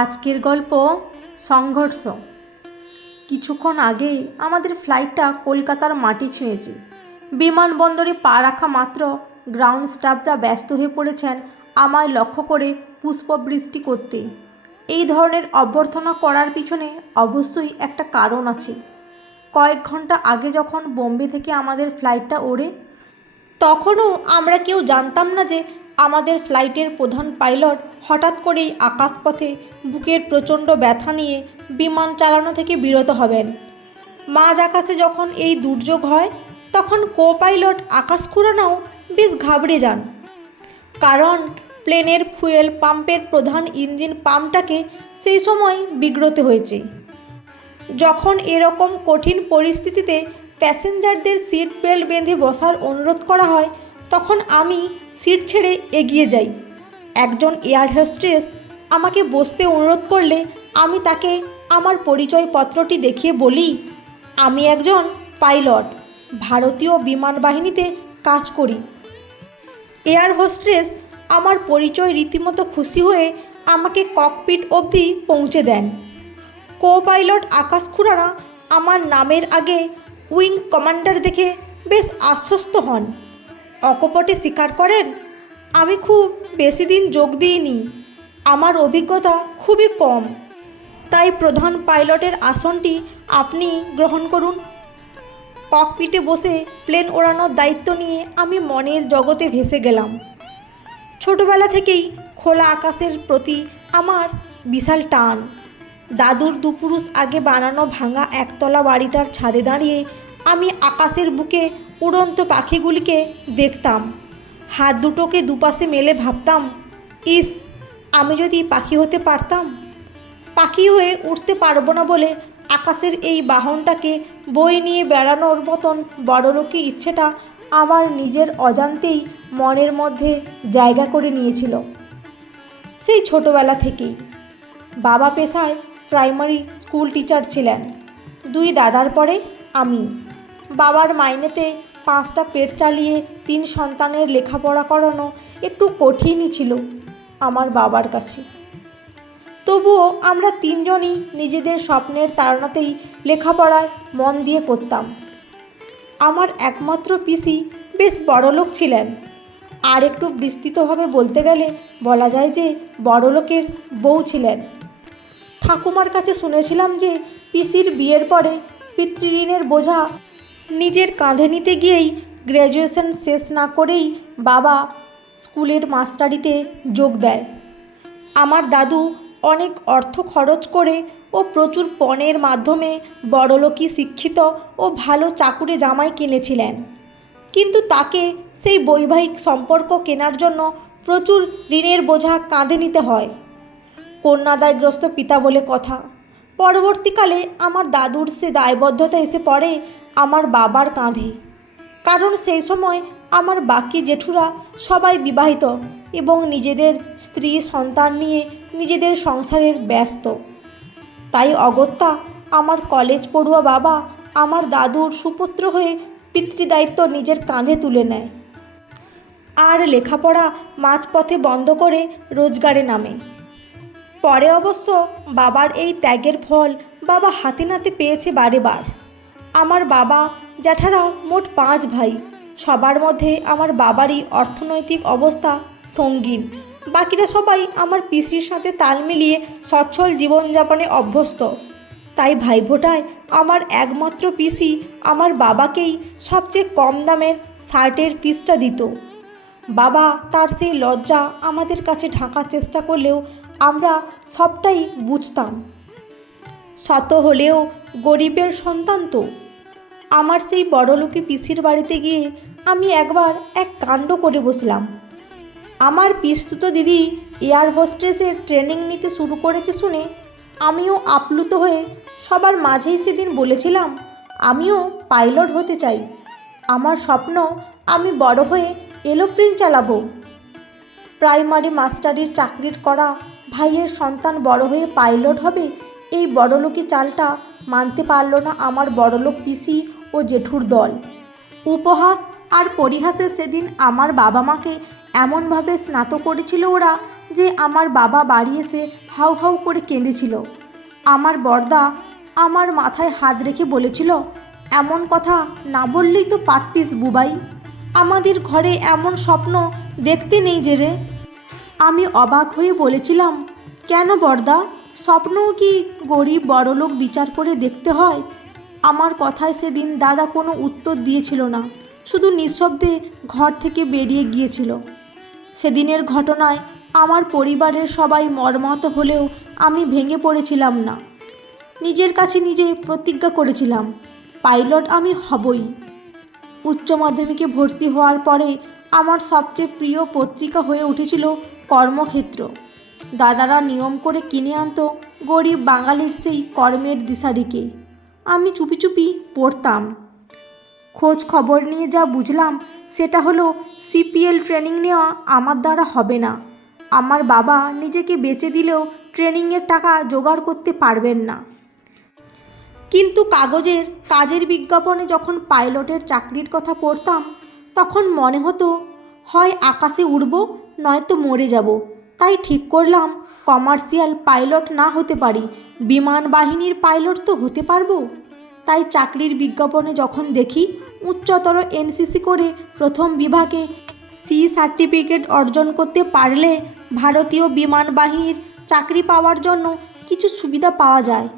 আজকের গল্প সংঘর্ষ। কিছুক্ষণ আগেই আমাদের ফ্লাইটটা কলকাতার মাটি ছুঁয়েছে। বিমানবন্দরে পা রাখা মাত্র গ্রাউন্ড স্টাফরা ব্যস্ত হয়ে পড়েছেন আমায় লক্ষ্য করে পুষ্পবৃষ্টি করতে। এই ধরনের অভ্যর্থনা করার পিছনে অবশ্যই একটা কারণ আছে। কয়েক ঘন্টা আগে যখন বোম্বে থেকে আমাদের ফ্লাইটটা ওড়ে, তখনও আমরা কেউ জানতাম না যে আমাদের ফ্লাইটের প্রধান পাইলট হঠাৎ করেই আকাশপথে বুকের প্রচণ্ড ব্যথা নিয়ে বিমান চালানো থেকে বিরত হবেন। মাঝ আকাশে যখন এই দুর্যোগ হয়, তখন কো পাইলট আকাশ খুড়ানাও বেশ ঘাবড়ে যান, কারণ প্লেনের ফুয়েল পাম্পের প্রধান ইঞ্জিন পাম্পটাকে সেই সময় বিগ্রত হয়েছে। যখন এরকম কঠিন পরিস্থিতিতে প্যাসেঞ্জারদের সিট বেল্ট বেঁধে বসার অনুরোধ করা হয়, তখন আমি সিট ছেড়ে এগিয়ে যাই। একজন এয়ার হোস্টেস আমাকে বসতে অনুরোধ করলে আমি তাকে আমার পরিচয়পত্রটি দেখিয়ে বলি, আমি একজন পাইলট, ভারতীয় বিমান বাহিনীতে কাজ করি। এয়ার হোস্টেস আমার পরিচয় রীতিমতো খুশি হয়ে আমাকে ককপিট অবধি পৌঁছে দেন। কো পাইলট আকাশ খুড়ানা আমার নামের আগে উইং কমান্ডার দেখে বেশ আশ্বস্ত হন। অকপটে স্বীকার করেন, আমি খুব বেশি দিন যোগ দিইনি, আমার অভিজ্ঞতা খুবই কম, তাই প্রধান পাইলটের আসনটি আপনি গ্রহণ করুন। ককপিটে বসে প্লেন ওড়ানোর দায়িত্ব নিয়ে আমি মনের জগতে ভেসে গেলাম। ছোটবেলা থেকেই খোলা আকাশের প্রতি আমার বিশাল টান। দাদুর দুপুরুষ আগে বানানো ভাঙা একতলা বাড়িটার ছাদে দাঁড়িয়ে আমি আকাশের বুকে উড়ন্ত পাখিগুলিকে দেখতাম। হাত দুটোকে দুপাশে মেলে ভাবতাম, ইস, আমি যদি পাখি হতে পারতাম। পাখি হয়ে উঠতে পারবো না বলে আকাশের এই বাহনটাকে বয়ে নিয়ে বেড়ানোর মতন বড়লোকি ইচ্ছেটা আমার নিজের অজান্তেই মনের মধ্যে জায়গা করে নিয়েছিল সেই ছোটবেলা থেকেই। বাবা পেশায় প্রাইমারি স্কুল টিচার ছিলেন। দুই দাদার পরে আমি। বাবার মাইনেতে 5টা পেট চালিয়ে 3 সন্তানের লেখাপড়া করানো একটু কঠিনই ছিল আমার বাবার কাছে। তবুও আমরা 3 জনই নিজেদের স্বপ্নের তাড়নাতেই লেখাপড়ায় মন দিয়ে করতাম। আমার একমাত্র পিসি বেশ বড়লোক ছিলেন, আর একটু বিস্তৃতভাবে বলতে গেলে বলা যায় যে বড়লোকের বউ ছিলেন। ঠাকুমার কাছে শুনেছিলাম যে পিসির বিয়ের পরে পিতৃঋণের বোঝা নিজের কাঁধে নিতে গিয়েই গ্র্যাজুয়েশন শেষ না করেই বাবা স্কুলের মাস্টারিতে যোগ দেয়। আমার দাদু অনেক অর্থ খরচ করে ও প্রচুর পণের মাধ্যমে বড়লোকি শিক্ষিত ও ভালো চাকুরে জামাই কিনেছিলেন, কিন্তু তাকে সেই বৈবাহিক সম্পর্ক কেনার জন্য প্রচুর ঋণের বোঝা কাঁধে নিতে হয়। কন্যাদায়গ্রস্ত পিতা বলে কথা। পরবর্তীকালে আমার দাদুর সে দায়বদ্ধতা এসে পড়ে আমার বাবার কাঁধে, কারণ সেই সময় আমার বাকি জেঠুরা সবাই বিবাহিত এবং নিজেদের স্ত্রী সন্তান নিয়ে নিজেদের সংসারের ব্যস্ত। তাই অগত্যা আমার কলেজ পড়ুয়া বাবা আমার দাদুর সুপুত্র হয়ে পিতৃদায়িত্ব নিজের কাঁধে তুলে নেয়, আর লেখাপড়া মাঝপথে বন্ধ করে রোজগারে নামে। পরে অবশ্য বাবার এই ত্যাগের ফল বাবা হাতে নাতে পেয়েছে বারে বার। আমার বাবা জ্যাঠারাও মোট 5 ভাই। সবার মধ্যে আমার বাবারই অর্থনৈতিক অবস্থা সঙ্গীন। বাকিরা সবাই আমার পিসির সাথে তাল মিলিয়ে সচ্ছল জীবনযাপনে অভ্যস্ত। তাই ভাইফোঁটায় আমার একমাত্র পিসি আমার বাবাকেই সবচেয়ে কম দামের শার্টের পিসটা দিত। বাবা তার সেই লজ্জা আমাদের কাছে ঢাকার চেষ্টা করলেও আমরা সবটাই বুঝতাম। শত হলেও গরিবের সন্তান তো। আমার সেই বড়লোকি পিসির বাড়িতে গিয়ে আমি একবার এক কাণ্ড করে বসলাম। আমার পিসতুতো দিদি এয়ার হোস্টেসের ট্রেনিং নিতে শুরু করেছে শুনে আমিও আপ্লুত হয়ে সবার মাঝেই সেদিন বলেছিলাম, আমিও পাইলট হতে চাই। আমার স্বপ্ন, আমি বড় হয়ে এরোপ্লেন চালাবো। প্রাইমারি মাস্টারির চাকরির করা ভাইয়ের সন্তান বড় হয়ে পাইলট হবে, এই বড়লোকি চালটা মানতে পারল না আমার বড়লোক পিসি ও জেঠুর দল। উপহাস আর পরিহাসে সেদিন আমার বাবা মাকে এমনভাবে স্নাত করেছিল ওরা যে আমার বাবা বাড়ি এসে হাউ হাউ করে কেঁদেছিল। আমার বড়দা আমার মাথায় হাত রেখে বলেছিল, এমন কথা না বললেই তো পারতিস বুবাই, আমাদের ঘরে এমন স্বপ্ন দেখতে নেই যে রে। আমি অবাক হয়ে বলেছিলাম, কেন বড়দা, স্বপ্নও কি গরিব বড়লোক বিচার করে দেখতে হয়? আমার কথায় সেদিন দাদা কোনো উত্তর দিয়েছিল না, শুধু নিঃশব্দে ঘর থেকে বেরিয়ে গিয়েছিল। সেদিনের ঘটনায় আমার পরিবারের সবাই মর্মাহত হলেও আমি ভেঙে পড়েছিলাম না। নিজের কাছে নিজে প্রতিজ্ঞা করেছিলাম, পাইলট আমি হবই। উচ্চ মাধ্যমিকে ভর্তি হওয়ার পরে আমার সবচেয়ে প্রিয় পত্রিকা হয়ে উঠেছিল কর্মক্ষেত্র। দাদারা নিয়ম করে কিনে আনতো গরিব বাঙালির সেই কর্মের দিশারিকে। আমি চুপি চুপি পড়তাম। খোঁজ খবর নিয়ে যা বুঝলাম সেটা হলো সিপিএল ট্রেনিং নেওয়া আমার দ্বারা হবে না। আমার বাবা নিজেকে বেচে দিলেও ট্রেনিংয়ের টাকা জোগাড় করতে পারবেন না। কিন্তু কাগজের কাজের বিজ্ঞাপনে যখন পাইলটের চাকরির কথা পড়তাম তখন মনে হতো হয় আকাশে উড়ব নয়তো মরে যাব। তাই ঠিক করলাম কমার্শিয়াল পাইলট না হতে পারি, বিমান বাহিনীর পাইলট তো হতে পারবো। তাই চাকরির বিজ্ঞাপনে যখন দেখি উচ্চতর এনসিসি করে প্রথম বিভাগে সি সার্টিফিকেট অর্জন করতে পারলে ভারতীয় বিমান বাহিনীর চাকরি পাওয়ার জন্য কিছু সুবিধা পাওয়া যায়,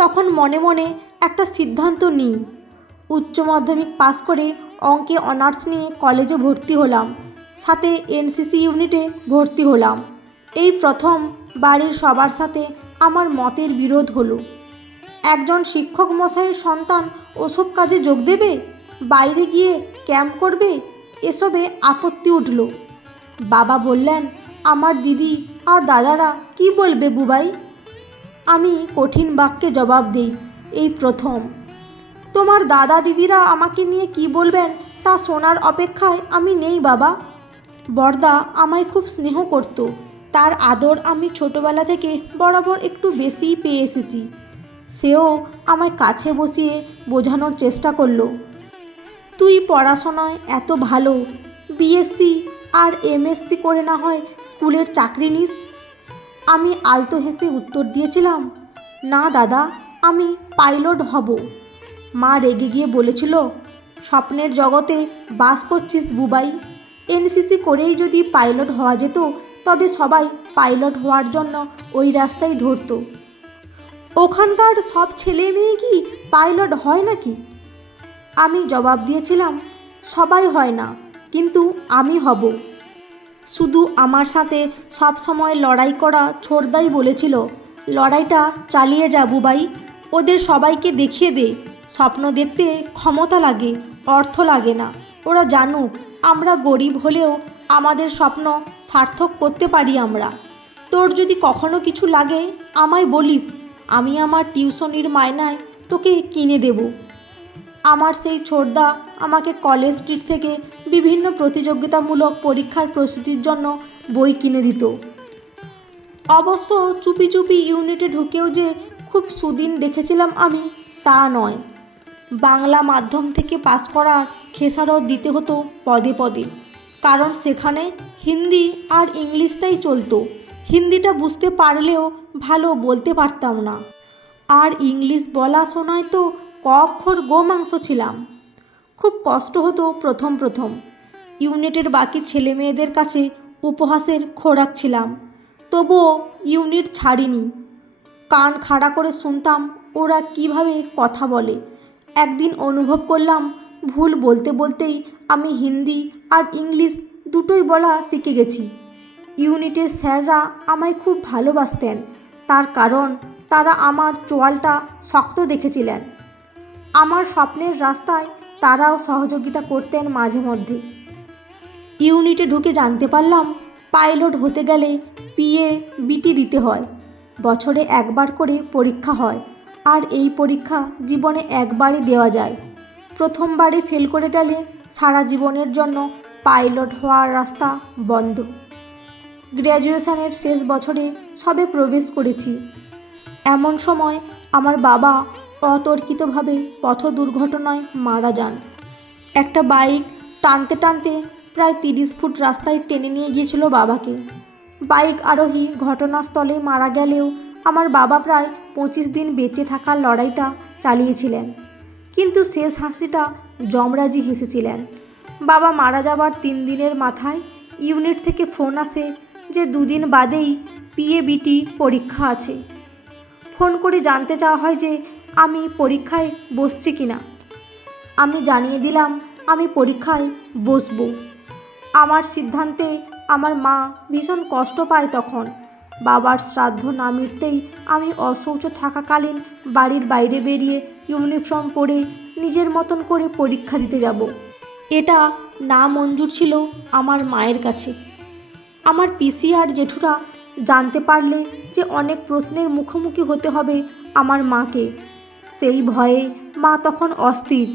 তখন মনে মনে একটা সিদ্ধান্ত নিই। উচ্চ মাধ্যমিক পাস করে অঙ্কে অনার্স নিয়ে কলেজে ভর্তি হলাম, সাথে এনসিসি ইউনিটে ভর্তি হলাম। এই প্রথম বাড়ির সবার সাথে আমার মতের বিরোধ হলো। একজন শিক্ষক মশাইয়ের সন্তান ওসব কাজে যোগ দেবে, বাইরে গিয়ে ক্যাম্প করবে, এসবে আপত্তি উঠল। বাবা বললেন, আমার দিদি আর দাদারা কি বলবে বুবাই? আমি কঠিন বাক্যে জবাব দিই, এই প্রথম। তোমার দাদা দিদিরা আমাকে নিয়ে কি বলবেন তা শোনার অপেক্ষায় আমি নেই বাবা। বড়দা আমায় খুব স্নেহ করত, তার আদর আমি ছোটবেলা থেকে বরাবর একটু বেশিই পেয়ে এসেছি। সেও আমায় কাছে বসিয়ে বোঝানোর চেষ্টা করলো, তুই পড়াশোনায় এত ভালো, বিএসসি আর এমএসসি করে না হয় স্কুলের চাকরি নিস। আমি আলতো হেসে উত্তর দিয়েছিলাম, না দাদা, আমি পাইলট হব। মা রেগে গিয়ে বলেছিল, স্বপ্নের জগতে বাস করছিস বুবাই, এনসিসি করেই যদি পাইলট হওয়া যেত তবে সবাই পাইলট হওয়ার জন্য ওই রাস্তাই ধরত। ওখানকার সব ছেলে মেয়ে কি পাইলট হয় নাকি? আমি জবাব দিয়েছিলাম, সবাই হয় না, কিন্তু আমি হব। শুধু আমার সাথে সব সময় লড়াই করা ছোড়দাই বলেছিল, লড়াইটা চালিয়ে যা বুবাই, ওদের সবাইকে দেখিয়ে দে স্বপ্ন দেখতে ক্ষমতা লাগে, অর্থ লাগে না। ওরা জানুক আমরা গরিব হলেও আমাদের স্বপ্ন সার্থক করতে পারি আমরা। তোর যদি কখনো কিছু লাগে আমায় বলিস, আমি আমার টিউশনির মায়নায় তোকে কিনে দেব। আমার সেই ছোড়দা আমাকে কলেজ স্ট্রিট থেকে বিভিন্ন প্রতিযোগিতামূলক পরীক্ষার প্রস্তুতির জন্য বই কিনে দিত। অবশ্য চুপি চুপি ইউনিটে ঢুকেও যে খুব সুদিন দেখেছিলাম আমি, তা নয়। বাংলা মাধ্যম থেকে পাস করার খেসারত দিতে হতো পদে পদে, কারণ সেখানে হিন্দি আর ইংলিশটাই চলতো। হিন্দিটা বুঝতে পারলেও ভালো বলতে পারতাম না, আর ইংলিশ বলা শোনায় তো ক অক্ষর গোমাংস ছিলাম। খুব কষ্ট হতো প্রথম প্রথম। ইউনিটের বাকি ছেলে মেয়েদের কাছে উপহাসের খোরাক ছিলাম, তবুও ইউনিট ছাড়িনি। কান খাড়া করে শুনতাম ওরা কিভাবে কথা বলে। একদিন অনুভব করলাম ভুল বলতে বলতেই আমি হিন্দি আর ইংলিশ দুটোই বলা শিখে গেছি। ইউনিটের স্যাররা আমায় খুব ভালোবাসতেন, তার কারণ তারা আমার চোয়ালটা শক্ত দেখেছিলেন। আমার স্বপ্নের রাস্তায় তারাও সহযোগিতা করতেন মাঝে মধ্যে। ইউনিটে ঢুকে জানতে পারলাম পাইলট হতে গেলে পিএ বিটি দিতে হয়। বছরে একবার করে পরীক্ষা হয়, আর এই পরীক্ষা জীবনে একবারই দেওয়া যায়। প্রথমবারে ফেল করে গেলে সারা জীবনের জন্য পাইলট হওয়ার রাস্তা বন্ধ। গ্র্যাজুয়েশনের শেষ বছরে সবে প্রবেশ করেছি। এমন সময় আমার বাবা অতর্কিতভাবে পথ দুর্ঘটনায় মারা যান। একটা বাইক টানতে টানতে প্রায় 30 ফুট রাস্তায় টেনে নিয়ে গিয়েছিল বাবাকে। বাইক আরোহী ঘটনাস্থলেই মারা গেলেও আমার বাবা প্রায় 25 দিন বেঁচে থাকার লড়াইটা চালিয়েছিলেন, কিন্তু শেষ হাসিটা যমরাজই হেসেছিলেন। বাবা মারা যাবার 3 দিনের মাথায় ইউনিট থেকে ফোন আসে যে 2 দিন বাদেই পিএবিটি পরীক্ষা আছে। ফোন করে জানতে চাওয়া হয় যে আমি পরীক্ষায় বসছি কিনা। আমি জানিয়ে দিলাম আমি পরীক্ষায় বসবো। আমার সিদ্ধান্তে আমার মা ভীষণ কষ্ট পায় তখন। বাবার শ্রাদ্ধ না মিটতেই আমি অশৌচ থাকাকালীন বাড়ির বাইরে বেরিয়ে ইউনিফর্ম পরে নিজের মতন করে পরীক্ষা দিতে যাব। এটা না মঞ্জুর ছিল আমার মায়ের কাছে। আমার পিসি আর জেঠুরা জানতে পারলে যে অনেক প্রশ্নের মুখোমুখি হতে হবে আমার মাকে। সেই ভয়ে মা তখন অস্থির,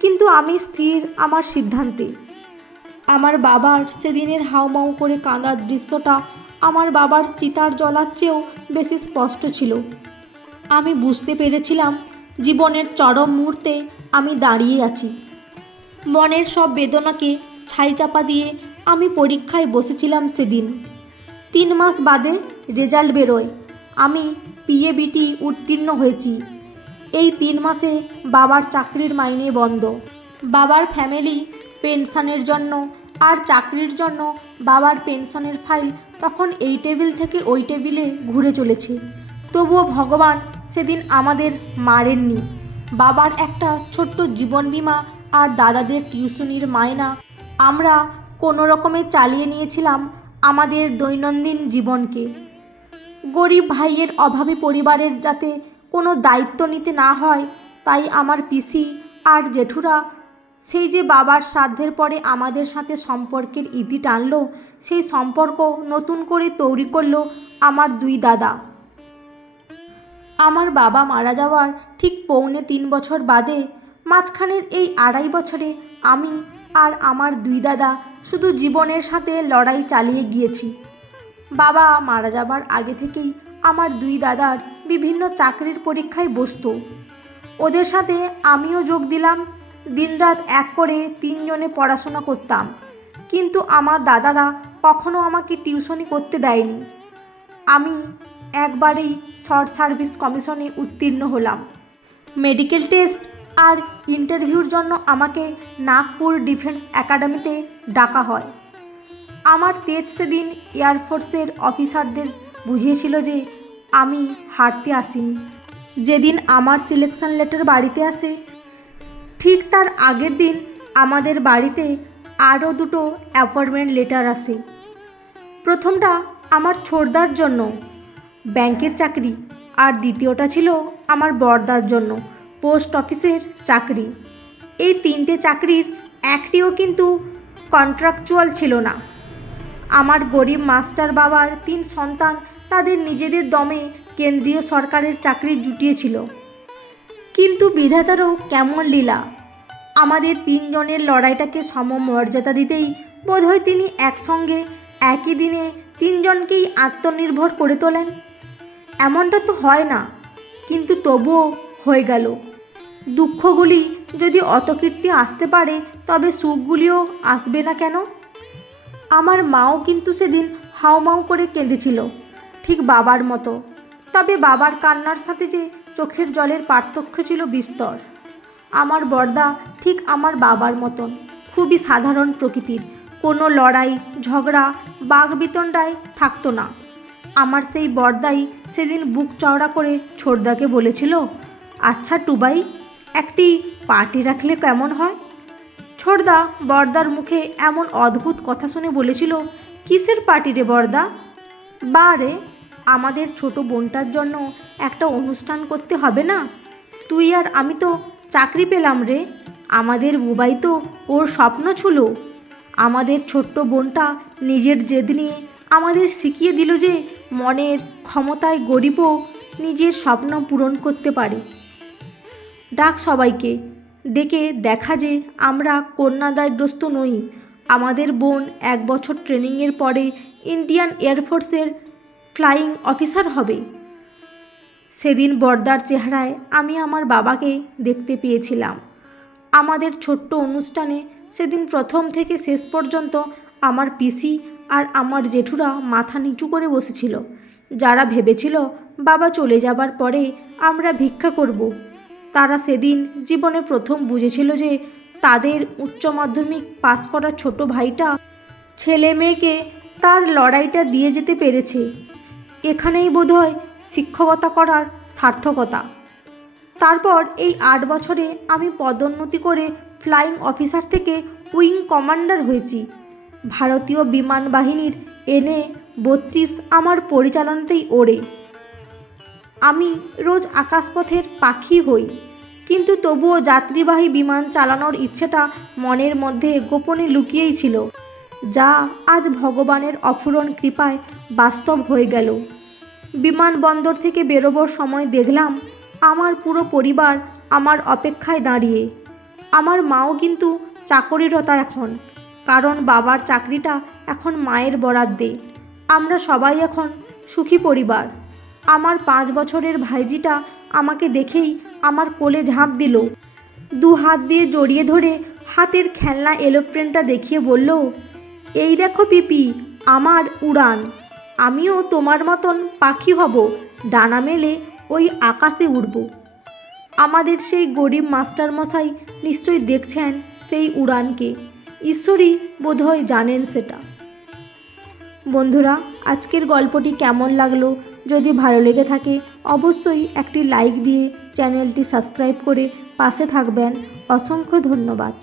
কিন্তু আমি স্থির আমার সিদ্ধান্তে। আমার বাবার সেদিনের হাউমাউ করে কাঁদার দৃশ্যটা আমার বাবার চিতার জ্বলার চেয়েও বেশি স্পষ্ট ছিল। আমি বুঝতে পেরেছিলাম জীবনের চরম মুহূর্তে আমি দাঁড়িয়ে আছি। মনের সব বেদনাকে ছাইচাপা দিয়ে আমি পরীক্ষায় বসেছিলাম সেদিন। 3 মাস বাদে রেজাল্ট বেরোয়, আমি পিএবিটি উত্তীর্ণ হয়েছি। এই 3 মাসে বাবার চাকরির মাইনে বন্ধ। বাবার ফ্যামিলি পেনশনের জন্য আর চাকরির জন্য বাবার পেনশনের ফাইল তখন এই টেবিল থেকে ওই টেবিলে ঘুরে চলেছে। তবুও ভগবান সেদিন আমাদের মারেননি। বাবার একটা ছোট্ট জীবন বিমা আর দাদাদের টিউশনির মায়না আমরা কোনো রকমে চালিয়ে নিয়েছিলাম আমাদের দৈনন্দিন জীবনকে। গরিব ভাইয়ের অভাবী পরিবারের যাতে কোনো দায়িত্ব নিতে না হয়, তাই আমার পিসি আর জেঠুরা সেই যে বাবার শ্রাদ্ধের পরে আমাদের সাথে সম্পর্কের ইতি টানলো, সেই সম্পর্ক নতুন করে তৈরি করলো আমার 2 দাদা। আমার বাবা মারা যাওয়ার ঠিক 3.25 বছর বাদে মাঝখানের এই 2.5 বছরে আমি আর আমার 2 দাদা শুধু জীবনের সাথে লড়াই চালিয়ে গিয়েছি। বাবা মারা যাবার আগে থেকেই আমার 2 দাদার বিভিন্ন চাকরির পরীক্ষায় বসতো। ওদের সাথে আমিও যোগ দিলাম। দিনরাত এক করে 3 জনে পড়াশোনা করতাম, কিন্তু আমার দাদারা কখনো আমাকে টিউশনি করতে দেয়নি। আমি একবারেই শর্ট সার্ভিস কমিশনে উত্তীর্ণ হলাম। মেডিকেল টেস্ট আর ইন্টারভিউর জন্য আমাকে নাগপুর ডিফেন্স একাডেমিতে ডাকা হয়। আমার তেজ সেদিন এয়ারফোর্সের অফিসারদের বুঝিয়েছিল যে আমি হারতে আসিনি। যেদিন আমার সিলেকশন লেটার বাড়িতে আসে, ঠিক তার আগের দিন আমাদের বাড়িতে আরও 2টো অ্যাপয়েন্টমেন্ট লেটার আসে। প্রথমটা আমার ছোটদার জন্য, ব্যাংকের চাকরি, আর দ্বিতীয়টা ছিল আমার বড়দার জন্য, পোস্ট অফিসের চাকরি। এই 3টে চাকরির একটিও কিন্তু কন্ট্রাকচুয়াল ছিল না। আমার গরিব মাস্টার বাবার 3 সন্তান তাদের নিজেদের দমে কেন্দ্রীয় সরকারের চাকরি জুটিয়েছিল। কিন্তু বিধাতারও কেমন লীলা, আমাদের 3 জনের লড়াইটাকে সমমর্যাদা দিতেই বোধহয় তিনি একসঙ্গে একই দিনে 3 জনকেই আত্মনির্ভর করে তোলেন। এমনটা তো হয় না, কিন্তু তবুও হয়ে গেল। দুঃখগুলি যদি অত কীর্তি আসতে পারে, তবে সুখগুলিও আসবে না কেন? আমার মাও কিন্তু সেদিন হাউমাউ করে কেঁদেছিল, ঠিক বাবার মতো। তবে বাবার কান্নার সাথে যে চোখের জলের পার্থক্য ছিল বিস্তর। আমার বড়দা ঠিক আমার বাবার মতন, খুবই সাধারণ প্রকৃতির, কোনো লড়াই ঝগড়া বাগবিতণ্ডায় থাকতো না। আমার সেই বড়দাই সেদিন বুক চওড়া করে ছোটদাকে বলেছিল, আচ্ছা টুবাই, একটি পার্টি রাখলে কেমন হয়? ছোটদা বড়দার মুখে এমন অদ্ভুত কথা শুনে বলেছিল, কিসের পার্টি রে বড়দা? বা রে, আমাদের ছোট বোনটার জন্য একটা অনুষ্ঠান করতে হবে না? তুই আর আমি তো চাকরি পেলাম রে, আমাদের বুবাই তো ওর স্বপ্ন ছিল। আমাদের ছোট্ট বোনটা নিজের জেদ নিয়ে আমাদের শিখিয়ে দিল যে মনের ক্ষমতায় গরিবও নিজের স্বপ্ন পূরণ করতে পারে। ডাক সবাইকে, ডেকে দেখা যে আমরা কন্যাদায়গ্রস্ত নই। আমাদের বোন 1 বছর ট্রেনিংয়ের পরে ইন্ডিয়ান এয়ারফোর্সের ফ্লাইং অফিসার হবে। সেদিন বড়দার চেহারায় আমি আমার বাবাকে দেখতে পেয়েছিলাম। আমাদের ছোট্ট অনুষ্ঠানে সেদিন প্রথম থেকে শেষ পর্যন্ত আমার পিসি আর আমার জেঠুরা মাথা নিচু করে বসেছিল, যারা ভেবেছিল বাবা চলে যাবার পরে আমরা ভিক্ষা করব। তারা সেদিন জীবনে প্রথম বুঝেছিল যে তাদের উচ্চ মাধ্যমিক পাস করা ছোট ভাইটা ছেলে মেয়েকে তার লড়াইটা দিয়ে যেতে পেরেছে। এখানেই বোধহয় শিক্ষকতা করার সার্থকতা। তারপর এই 8 বছরে আমি পদোন্নতি করে ফ্লাইং অফিসার থেকে উইং কমান্ডার হয়েছি। ভারতীয় বিমান বাহিনীর NA-32 আমার পরিচালনাতেই ওড়ে। আমি রোজ আকাশপথের পাখি হই, কিন্তু তবুও যাত্রীবাহী বিমান চালানোর ইচ্ছেটা মনের মধ্যে গোপনে লুকিয়েই ছিল, যা আজ ভগবানের অফুরন কৃপায় বাস্তব হয়ে গেল। বিমানবন্দর থেকে বেরোবার সময় দেখলাম আমার পুরো পরিবার আমার অপেক্ষায় দাঁড়িয়ে। আমার মাও কিন্তু চাকরিরতা এখন, কারণ বাবার চাকরিটা এখন মায়ের বরাদ্দে। আমরা সবাই এখন সুখী পরিবার। আমার 5 বছরের ভাইজিটা আমাকে দেখেই আমার কোলে ঝাঁপ দিল, 2 হাত দিয়ে জড়িয়ে ধরে হাতের খেলনা এরোপ্লেনটা দেখিয়ে বলল, এই দেখো পিপি, আমার উড়ান। আমিও তোমার মতন পাখি হব, ডানা মেলে ওই আকাশে উড়ব। আমাদের সেই গরিব মাস্টারমশাই নিশ্চয়ই দেখছেন সেই উড়ানকে, ঈশ্বরই বোধহয় জানেন সেটা। বন্ধুরা, আজকের গল্পটি কেমন লাগলো? যদি ভালো লেগে থাকে অবশ্যই একটি লাইক দিয়ে চ্যানেলটি সাবস্ক্রাইব করে পাশে থাকবেন। অসংখ্য ধন্যবাদ।